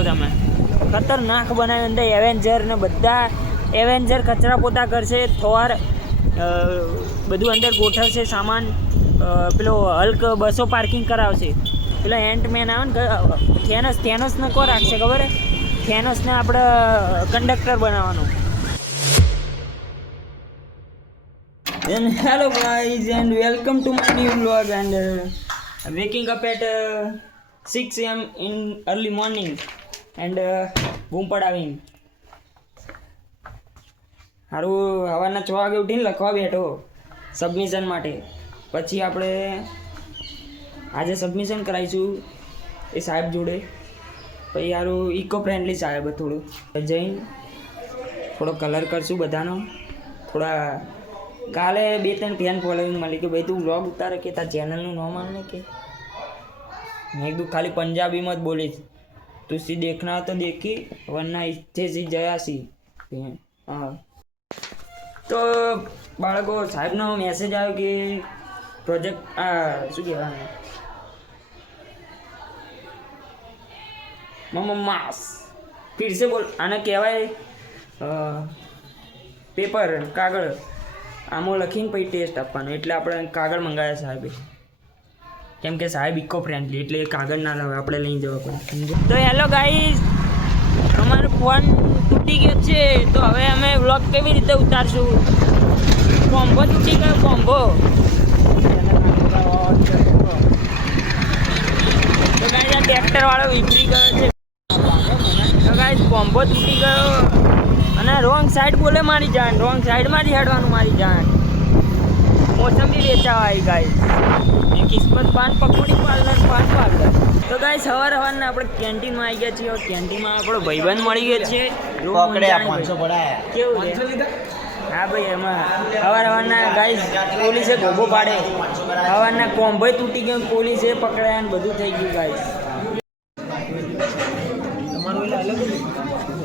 જુઓ તમે, ખતરનાક બનાવી અંદર એવેન્જર ને બધા એવેન્જર કચરા પોતા કરશે, થોર બધું અંદર ગોઠવશે સામાન. પેલો હલ્ક બસો પાર્કિંગ કરાવશે. પેલો એન્ટમેન આવે ને થેનોસને કો રાખશે ખબર હે? થેનોસને આપણે કંડક્ટર બનાવવાનો. And hello guys and welcome to my new vlog and waking up at 6 am in early morning and બૂમ પડાવીને સારું સવારના 6 વાગે ઉઠીને લખવા બેઠો સબમિશન માટે. પછી આપણે આજે સબમિશન કરાવીશું એ સાહેબ જોડે. પછી સારું ઇકો ફ્રેન્ડલી સાહેબ થોડું જઈને થોડો કલર કરશું બધાનો. થોડા કાલે 2-3 ફેન ફોલોઈંગ મળી કે ભાઈ તું વ્લોગ ઉતારે કે તાર ચેનલનું નામ આને કે મેં કીધું ખાલી પંજાબીમાં જ બોલીશ. તું સી દેખના તો દેખી વરના ઈચ્છે સી જયાસી. હા તો બાળકો સાહેબનો મેસેજ આવ્યો કે પ્રોજેક્ટ શું કહેવાય માસ ફિર સે બોલ આને કહેવાય પેપર કાગળ. આમાં લખીને પછી ટેસ્ટ આપવાનો. એટલે આપણે કાગળ મંગાવ્યા સાહેબે, કેમ કે સાહેબ ઇકો ફ્રેન્ડલી એટલે કાગળ ના લાવે, આપણે લઈ જવા પડે. તો હેલો ગાઈઝ, અમારો ફોન તૂટી ગયો છે તો હવે અમે વ્લોગ કેવી રીતે ઉતારશું? કોમ્બો તૂટી ગયો, કોમ્બો. તો ગાઈઝ આ ટ્રેક્ટર વાળો વિપરી ગયો છે. તો ગાઈઝ કોમ્બો તૂટી ગયો અને રોંગ સાઈડ બોલે મારી જાન. રોંગ સાઈડમાંથી હેડવાનું મારી જાન. મોસંબી વેચાવા આવી ગાઈસ. એ કિસ્મત પાન પકોડી પાર્લર પાન પાર્લર. તો ગાઈસ સવારના આપણે કેન્ટીનમાં આવી ગયા છીએ. કેન્ટીનમાં આપણો ભાઈબંધ મળી ગયો છે. કેવું છે? હા ભાઈ, એમાં સવારના ગાઈસ પોલીસે ગોબો પાડે. સવારના કોમ્બોય તૂટી ગયો, પોલીસે પકડાયા ને બધું થઈ ગયું ગાઈસ.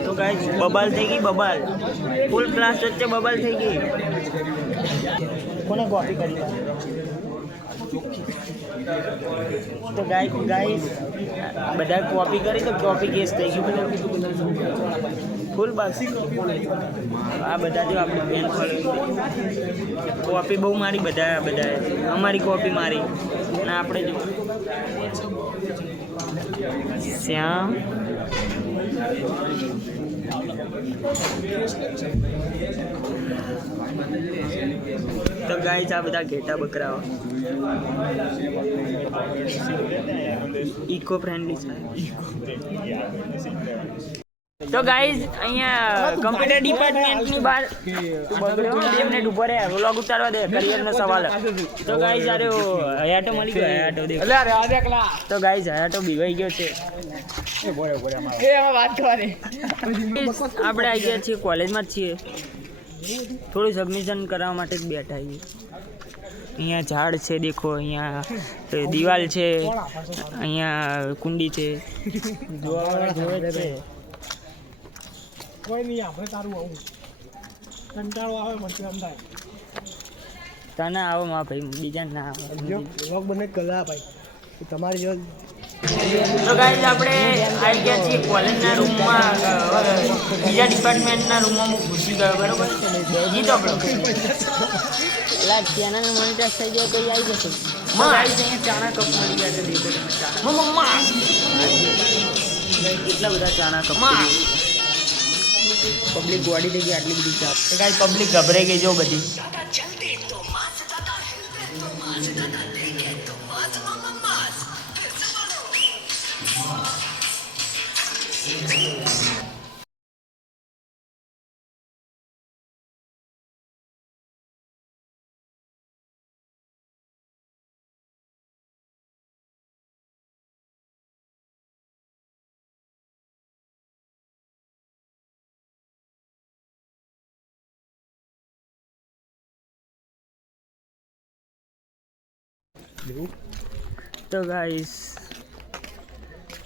તો ગાઈસ બબાલ થઈ ગઈ, બબાલ ફૂલ ક્લાસ વચ્ચે બબાલ થઈ ગઈ. કોને કોપી કરી? તો ગાઈસ બધા કોપી કરી તો કોપી કેસ થઈ ગયું બધા ફૂલ બાકી. આ બધા જો આપણે બેન કોપી બહુ મારી, બધાએ અમારી કોપી મારી અને આપણે જો શ્યામ તો ગાઈસ આ બધા ઘેટા બકરાઓ ઇકો ફ્રેન્ડલી છે. તો ગાઈસ અહીંયા કમ્પ્યુટર ડિપાર્ટમેન્ટની બહાર 2 મિનિટ ઉભો રહે, વ્લોગ ઉતારવા દે, કરિયરનો સવાલ. તો ગાઈસ આરે હયાટો મળી ગયો, હયાટો દેખ. તો ગાઈસ હયાટો બીવાઈ ગયો છે. આપણે આવી ગયા છીએ, કોલેજમાં જ છીએ. થોડું સબમિશન કરવા માટે જ બેઠા છીએ. અહીંયા ઝાડ છે દેખો, અહીંયા દિવાલ છે, અહીંયા કુંડી છે. જોવા છે કોઈ નહીં. આપણે તારું આવું કંટાળો આવે મને એમ થાય. તને આવો મા ભાઈ, બીજા ના આવે. વ્લોગ બને કલા ભાઈ તમારી જો. તો ગાઈસ આપણે આવી ગયા છીએ કોલેજના રૂમમાં. બીજા ડિપાર્ટમેન્ટના રૂમમાં હું ઘૂસી ગયો, બરોબર? જીતો આપણો એટલે ચેનલ મોનિટાઈઝ થઈ જાય તો આવી જશે. અહીંયા ચાના કપ મળી ગયા છે, દેખો કેટલા બધા ચાના કપ. પબ્લિક ગોડી થઈ ગઈ આટલી બધી ચા. ગાઈસ પબ્લિક ગભરાઈ ગઈ જો બધી. તો ગાઈસ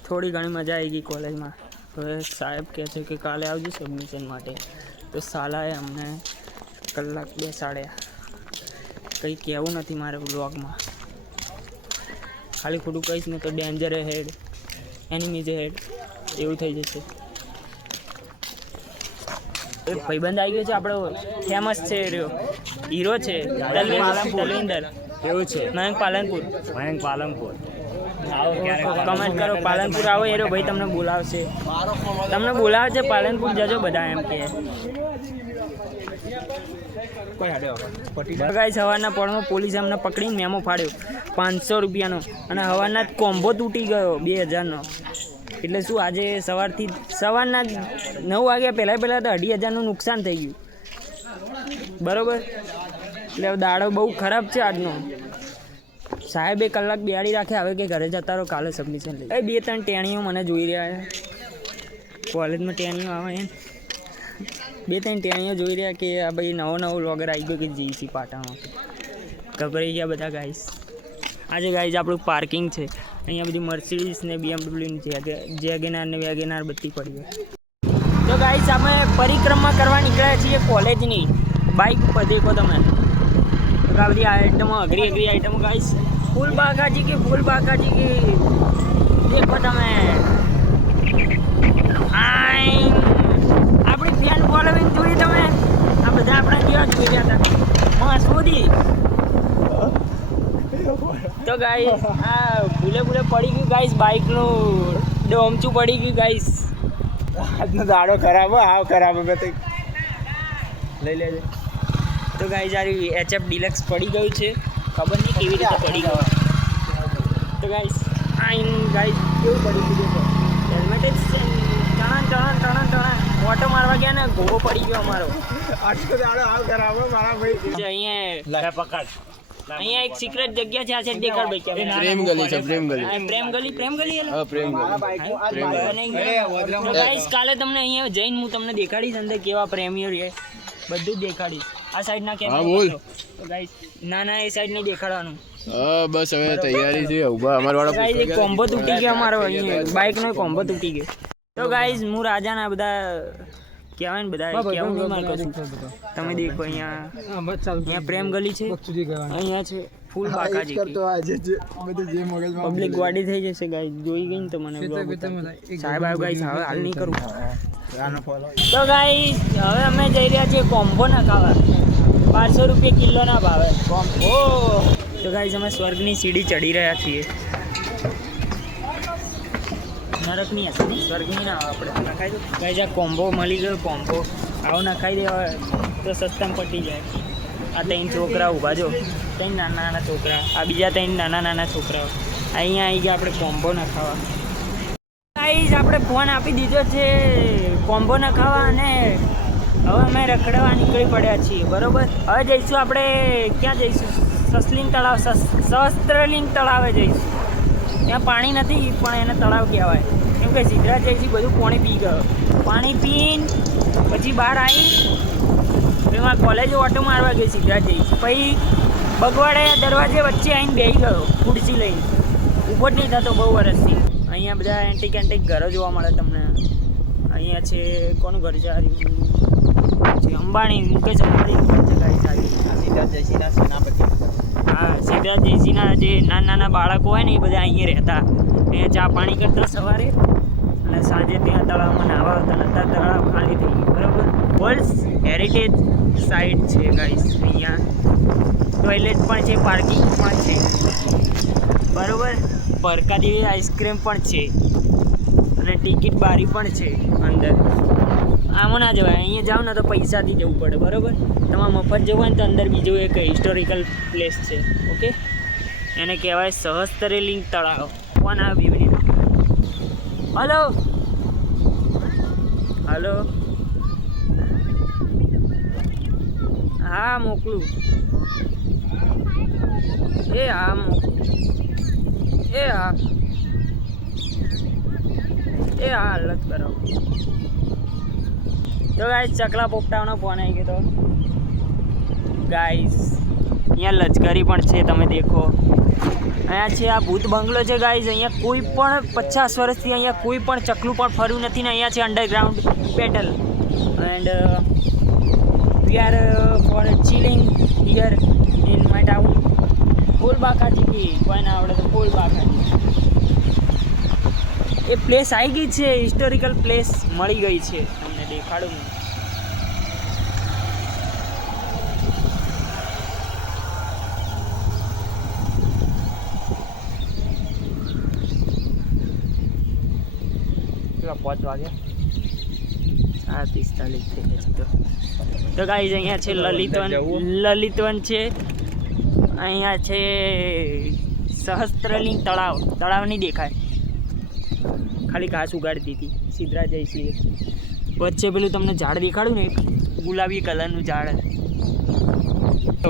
થોડી ઘણી મજા આવી ગઈ કોલેજમાં. હવે સાહેબ કહે છે કે કાલે આવજો સબમિશન માટે. તો સાલાએ અમને કલાક બેસાડ્યા. કંઈ કહેવું નથી મારે વ્લોગમાં, ખાલી ખોટું કહીશ ને તો ડેન્જર હેડ, એનિમીઝ હેડ. એવું થઈ જશે. એક ભાઈબંધ આવી ગયો છે આપણો, ફેમસ છે હીરો છે તલવિંદર. કેવું છે? મયંક પાલનપુર. મયંક પાલનપુર. કમેન્ટ કરો પાલનપુર આવો એરો ભાઈ તમને બોલાવશે. તમને બોલાવે છે પાલનપુર જજો બધા એમ કે. ગાઈસ સવારના પોળમાં પોલીસ અમને પકડીને મેમો ફાડ્યો 500 રૂપિયાનો, અને સવારના જ કોમ્બો તૂટી ગયો 2000નો. એટલે શું આજે સવારના 9 વાગ્યા પહેલાં તો 2,500નું નુકસાન થઈ ગયું. બરાબર. એટલે દાડો બહુ ખરાબ છે આજનો. સાહેબ 1 કલાક બેહાડી રાખે, હવે કે ઘરે જતા રહો, કાલે સબમિશન લઈ. 2-3 ટેણીઓ મને જોઈ રહ્યા છે કોલેજમાં. ટેણીઓ આવે 2-3 ટેણીઓ જોઈ રહ્યા કે આ ભાઈ નવો વ્લોગર આવી ગયો કે જીસી પાટામાં. ગભરાઈ ગયા બધા ગાઈસ. આજે ગાઈસ આપણું પાર્કિંગ છે, અહીંયા બધી મર્સિડીઝ ને BMW જેગેનાર ને વેગેનાર બધી પડી હોય. તો ગાઈસ અમે પરિક્રમા કરવા નીકળ્યા છીએ કોલેજની બાઇક ઉપર. દેખો તમે આ બધી આઈટમો, અઘરી આઈટમો ગાઈસ. ફૂલ બાકાજી की देखो તમે. આપણી ફેન ફોલોવિંગ જોઈ તમે? આ બધા આપણા કેવા જોઈ રહ્યા હતા મોદી. તો ગાઈસ આ ભૂલે પડી ગયું ગાઈસ, બાઇકનું ડોમચું પડી ગયું ગાઈસ. આજનો દાડો ખરાબ આવ ખરાબ લઈ લેજે. તો ગાઈસ આ HF ડિલક્સ પડી ગયું છે, ખબર નહીં કેવી રીતે પડી ગયું. તો ગાઈસ ગાઈસ કેવું પડી ગયું છે? હેલ્મેટ જ ટણા મોટો મારવા ગયા ને ઘોડો પડી ગયો અમારો. આજનો દાડો આવ ખરાબ મારા ભાઈ. અહીંયા પકડ. અહીંયા એક સિક્રેટ જગ્યા છે, આ છે દેખાડ ભાઈ. પ્રેમ ગલી છે, પ્રેમ ગલી. હા પ્રેમ ગલી. ગાઈસ કાલે તમને અહીંયા જઈને હું તમને દેખાડીશ અંદર કેવા પ્રેમીઓ રહે, બધું જ દેખાડીશ. આ સાઈડ ના કેમ? તો ગાઈસ ના એ સાઈડ નહીં દેખાડવાનું. બસ હવે તૈયારી છે ઉભા અમાર વાળા. ગાઈસ એક કોમ્બો તૂટી ગયો અમારો, અહીંયા બાઇકનો કોમ્બો તૂટી ગયો. તો ગાઈસ હું રાજાના બધા કહેવાય ને, બધા કહેવું નહીં મારે કશું. તમે દેખો અહીંયા પ્રેમ ગલી છે, અહીંયા છે ફૂલ બાકાજી. પબ્લિક ગાડી થઈ જશે ગાઈસ, જોઈ ગઈ ને તો મને સાહેબ આવ્યો ગાઈસ. હવે હાલ નહીં કરું. તો ગાઈસ હવે અમે જઈ રહ્યા છીએ કોમ્બો ના ખાવા. 500 રૂપિયા કિલોના ભાવે કોમ્બો. તો ગાઈસ અમે સ્વર્ગની સીડી ચડી રહ્યા છીએ. નરકની હશે, સ્વર્ગની ના આવે. આપણે નખાઈ દો ગાઈસ. આ કોમ્બો મળી ગયો. કોમ્બો આવો નખાઈ દેવા તો સસ્તામાં પટી જાય. આ 3 છોકરા ઊભા જો, 3 નાના છોકરા, આ બીજા 3 નાના છોકરાઓ. અહીંયા આવી ગયા આપણે કોમ્બો ના ખાવા. ગાઈસ આપણે ફોન આપી દીધો છે કોમ્બો ના ખાવા, અને હવે અમે રખડવા નીકળી પડ્યા છીએ. બરોબર. હવે જઈશું આપણે ક્યાં જઈશું? સહસ્ત્રલિંગ તળાવે જઈશું. ત્યાં પાણી નથી પણ એને તળાવ કહેવાય, કેમ કે સિદ્ધરાજ જઈશું બધું પાણી પી ગયો. પાણી પીને પછી બહાર આવી એમાં કોલેજ ઓટો મારવા ગઈ સિદ્ધરાજ જઈશું. પછી બગવાડે દરવાજે વચ્ચે આવીને બેસી ગયો ખુરશી લઈને. ઊભો જ નહીં થતો બહુ વર્ષથી. અહીંયા બધા એન્ટિક ઘરો જોવા મળે તમને. અહીંયા છે કોનું ઘર છે? અંબાણી, મુકેશ અંબાણી ઘર છે ગાઈસ. સિદ્ધાર્થ જયસિંહના સેનાપતિ. હા, સિદ્ધાર્થ જયસિંહના જે નાના બાળકો હોય ને એ બધા અહીંયા રહેતા. અહીંયા ચા પાણી કરતા સવારે, અને સાંજે ત્યાં તળાવમાં નાહવા આવતા. અત્યારે તળાવ ખાલી થઈ ગયું. બરાબર. વર્લ્ડ હેરિટેજ સાઇટ છે ગાઈસ. અહીંયા ટોયલેટ પણ છે, પાર્કિંગ પણ છે. બરાબર. પરકા જેવી આઈસ્ક્રીમ પણ છે, અને ટિકિટ બારી પણ છે અંદર. આમાં ના જવાય, અહીંયા જાઓ ને તો પૈસાથી જવું પડે. બરાબર. તમારે મફત જવું હોય ને તો અંદર બીજો એક હિસ્ટોરિકલ પ્લેસ છે. ઓકે, એને કહેવાય સહસ્ત્રલિંગ તળાવ. કોણ આવે 2 મિનિટ? હલો. હા મોકલું. હા હાલત બરાબર. તો ગાઈસ ચકલા પોપટાનો ફોન આવી ગયો. તો ગાઈસ અહીંયા લશ્કરી પણ છે, તમે દેખો. અહીંયા છે આ ભૂત બંગલો છે ગાઈસ. અહીંયા કોઈ પણ 50 વર્ષથી અહીંયા કોઈ પણ ચકલું પણ ફર્યું નથી ને. અહીંયા છે underground battle, and we are for chilling here in my town. ફૂલ બાકાજી. કોઈને આવડે તો ફૂલ બાકાજી. એ પ્લેસ આવી ગઈ છે, હિસ્ટોરિકલ પ્લેસ મળી ગઈ છે. તમને દેખાડું હું. કેટલા 5 વાગ્યા 7:45 થઈ ગયા છે. તો ગાઈઝ અહીંયા છે લલિતવન છે. અહીંયા છે સહસ્ત્રલિંગ તળાવ નહીં દેખાય, ખાલી ઘાસ ઉગાડતી હતી સિદ્ધરાજ જયસિંહે. વચ્ચે પેલું તમને ઝાડ દેખાડું ને, ગુલાબી કલરનું ઝાડ.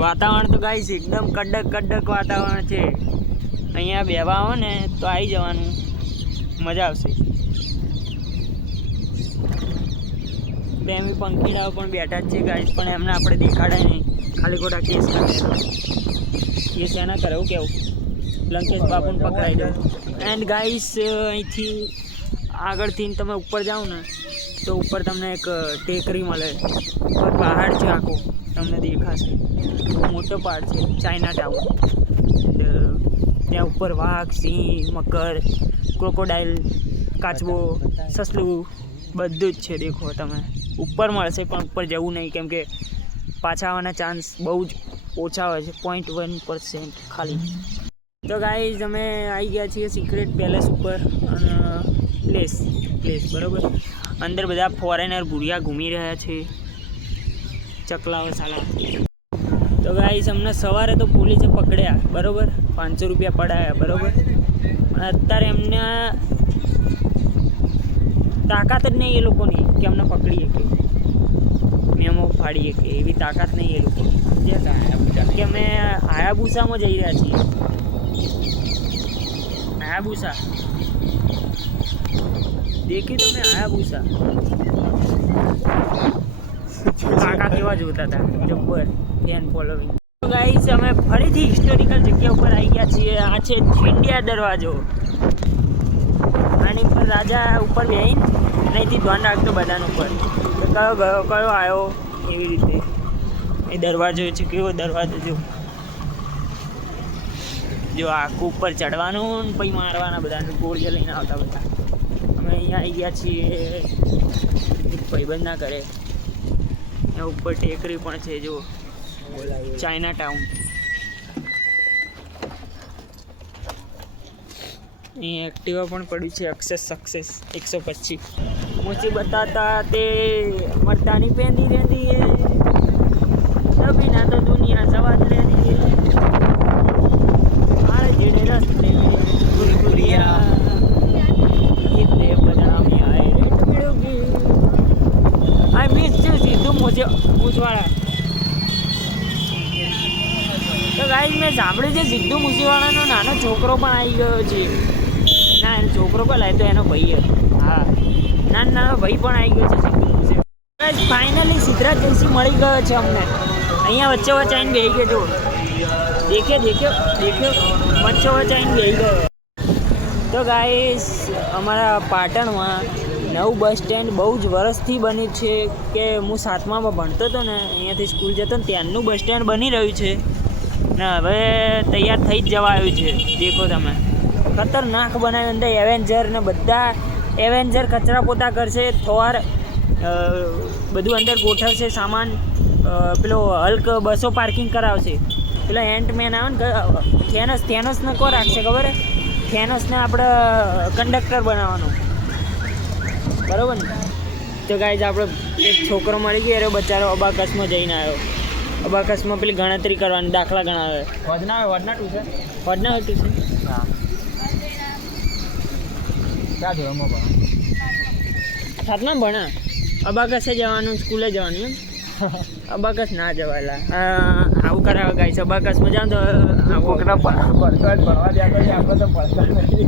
વાતાવરણ તો ગાઈઝ એકદમ કડક વાતાવરણ છે. અહીંયા બેહવા આવો ને તો આવી જવાનું, મજા આવશે. પ્રેમી પંખીડાઓ પણ બેઠા જ છે ગાઈઝ, પણ એમને આપણે દેખાડાય નહીં, ખાલી ખોટા કેસ કરે. કેસ એના કરે એવું કેવું, લંકેશ બાપુને પકડાઈ દો. એન્ડ ગાઈઝ અહીંથી આગળથી તમે ઉપર જાઓ ને તો ઉપર તમને એક ટેકરી મળે, ઉપર પહાડ છે આખો, તમને દેખાશે. મોટો પહાડ છે, ચાઇના ટાઉન. ત્યાં ઉપર વાઘ, સિંહ, મકર, ક્રોકોડાઇલ, કાચબો, સસલું બધું જ છે. દેખો તમે ઉપર મળશે, પણ ઉપર જવું નહીં, કેમ કે પાછા આવવાના ચાન્સ બહુ જ ઓછા હોય છે, 0.1% ખાલી. તો ગાઈઝ અમે આવી ગયા છીએ સિક્રેટ પેલેસ ઉપર. અને પ્લેસ બરાબર, અંદર બધા ફોરેનર ભૂરિયા ઘૂમી રહ્યા છે, ચકલાઓ સાલા. તો ગાઈઝ અમને સવારે તો પોલીસે પકડ્યા બરાબર, 500 રૂપિયા પડાયા બરાબર. અને અત્યારે એમને તાકાત જ નહીં એ લોકોની કે અમને પકડીએ કે મેમો ફાડીએ કે, એવી તાકાત નહીં એ લોકોની. કે અમે હાયાબુસામાં જઈ રહ્યા છીએ. હાયાબુસા દેખ્યું તમે? હાયાબુસા કાકા કેવા જોતા હતા, જબ્બર ફેન ફોલોવિંગ. ગાઈસ અમે ફરીથી હિસ્ટોરિકલ જગ્યા ઉપર આવી ગયા છીએ. આ છે ઇન્ડિયા દરવાજો. આની પર રાજા ઉપર બેહીને અહીંથી ધ્યાન રાખતો બધાને ઉપર, કયો ગયો કયો આવ્યો, એવી રીતે. એ દરવાજો છે, કેવો દરવાજો જો આખું ઉપર ચડવાનું ને પછી મારવાના બધાને, ગોળીઓ લઈને આવતા બધા. અમે અહીંયા આવી ગયા છીએ ભાઈબંધ ના કરે. એના ઉપર ટેકરી પણ છે જો, ચાઇના ટાઉન. અહીં એક્ટિવા પણ પડ્યું છે, સક્સેસ 125. मुझे बताता ते मर्दानी पेंदी रहती है, तभी ना तो दुनिया सवाद रहती है. आरे जेड़े रस्ते में गुरगुरिया कितने बदनामी आए मिलोगे. I miss you Sidhu Moosewala. તો ગાઈઝ મેં સાંભળ્યું છે સિદ્ધુ મૂસેવાળાનો નાનો છોકરો પણ આવી ગયો છે. ના, એનો છોકરો પણ લાવ્યો તો એનો ભાઈ હતો. હા, નાનો ભાઈ પણ આવી ગયો છે સિદ્ધુ મૂસેવાળા. ફાઇનલી સિદ્ધરાજ જયસિંહ મળી ગયો છે અમને. અહીંયા વચ્ચે આવીને બેસી ગયો જો, દેખ્યો વચ્ચે આવીને બેસી ગયો. તો ગાઈઝ અમારા પાટણમાં નવું બસ સ્ટેન્ડ બહુ જ વર્ષથી બન્યું છે. કે હું 7મામાં ભણતો હતો ને, અહીંયાથી સ્કૂલ જતો ને ત્યાંનું બસ સ્ટેન્ડ બની રહ્યું છે ને હવે તૈયાર થઈ જ જવા આવ્યું છે. દેખો તમે, ખતરનાક બનાવ્યું. અંદર એવેન્જર ને બધા એવેન્જર કચરા પોતા કરશે, થોર બધું અંદર ગોઠવશે સામાન. પેલો હલ્ક બસો પાર્કિંગ કરાવશે. પેલો એન્ટમેન આવે ને થેનોસને કોણ રાખશે ખબર હે? થેનોસને આપણે કંડક્ટર બનાવવાનો, બરાબર ને? તો ગાઈઝ આપણે એક છોકરો મળી ગયો, એ બચારો અબાકસમાં જઈને આવ્યો. અબાકસમાં પેલી ગણતરી કરવાની, દાખલા ગણાવે. વડના ટ્યુશન હા. ક્યાં ધોરણમાં ભણા? 7માં ભણા. અબાકસે જવાનું, સ્કૂલે જવાનું એમ. અબાકસ ના જવાયેલા, આવું કરાવે ગાઈસ. અબાકસમાં જાવ તો કોકના ભણવા દે, આપણે તો ભણતા નથી,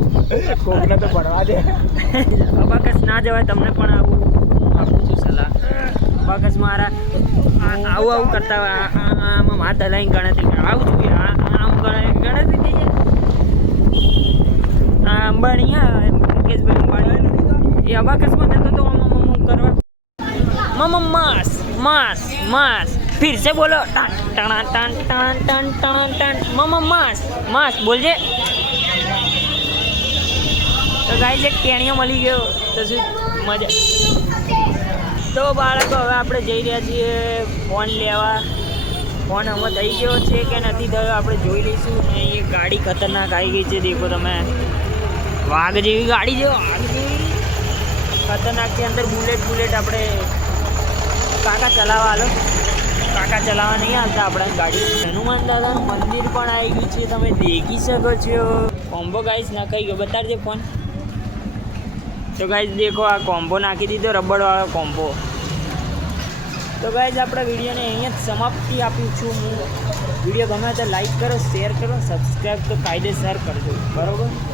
કોકને તો ભણવા દે. અબાકસ ના જવાય, તમને પણ આવું આપું છું સલાહ. અબાકસ મારા આવું કરતા હોય, આમાં હાથ હલાઈને ગણતરી કરે, આવું જોઈએ. આમ ગણતરી થઈ જાય. અંબાણી, મુકેશભાઈ અંબાણી, એ અબાકસમાં જતો તો કરવા मास फिर से बोलो, टन टन टन टन टन टन टन मास बोल जे. तो તો ગાઈસ એક ટેણીઓ મળી ગયો તો શું મજા. તો બાળકો હવે આપણે જઈ રહ્યા છીએ ફોન લેવા. ફોન હવે થઈ ગયો છે કે નથી થયો આપણે જોઈ લઈશું. અહીં એક ગાડી ખતરનાક આવી ગઈ છે, દેખો તમે. વાઘ જેવી ગાડી છે, વાઘ જેવી ખતરનાક છે. અંદર બુલેટ આપણે કાકા ચલાવવા હાલો. કાકા ચલાવવા નહીં આવતા આપણે ગાડી. હનુમાન દાદાનું મંદિર પણ આવી ગયું છે, તમે દેખી શકો છો. કોમ્બો ગાઈસ નાખાઈ ગયો, બતાડજે ફોન. તો ગાઈસ દેખો આ કોમ્બો નાખી દીધો, રબડવાળો કોમ્બો. તો ગાઈસ આપણા વિડીયોને અહીંયા જ સમાપ્તિ આપું છું હું. વિડીયો ગમે તો લાઈક કરો, શેર કરો, સબસ્ક્રાઈબ તો કાયદેસર કરજો, બરાબર.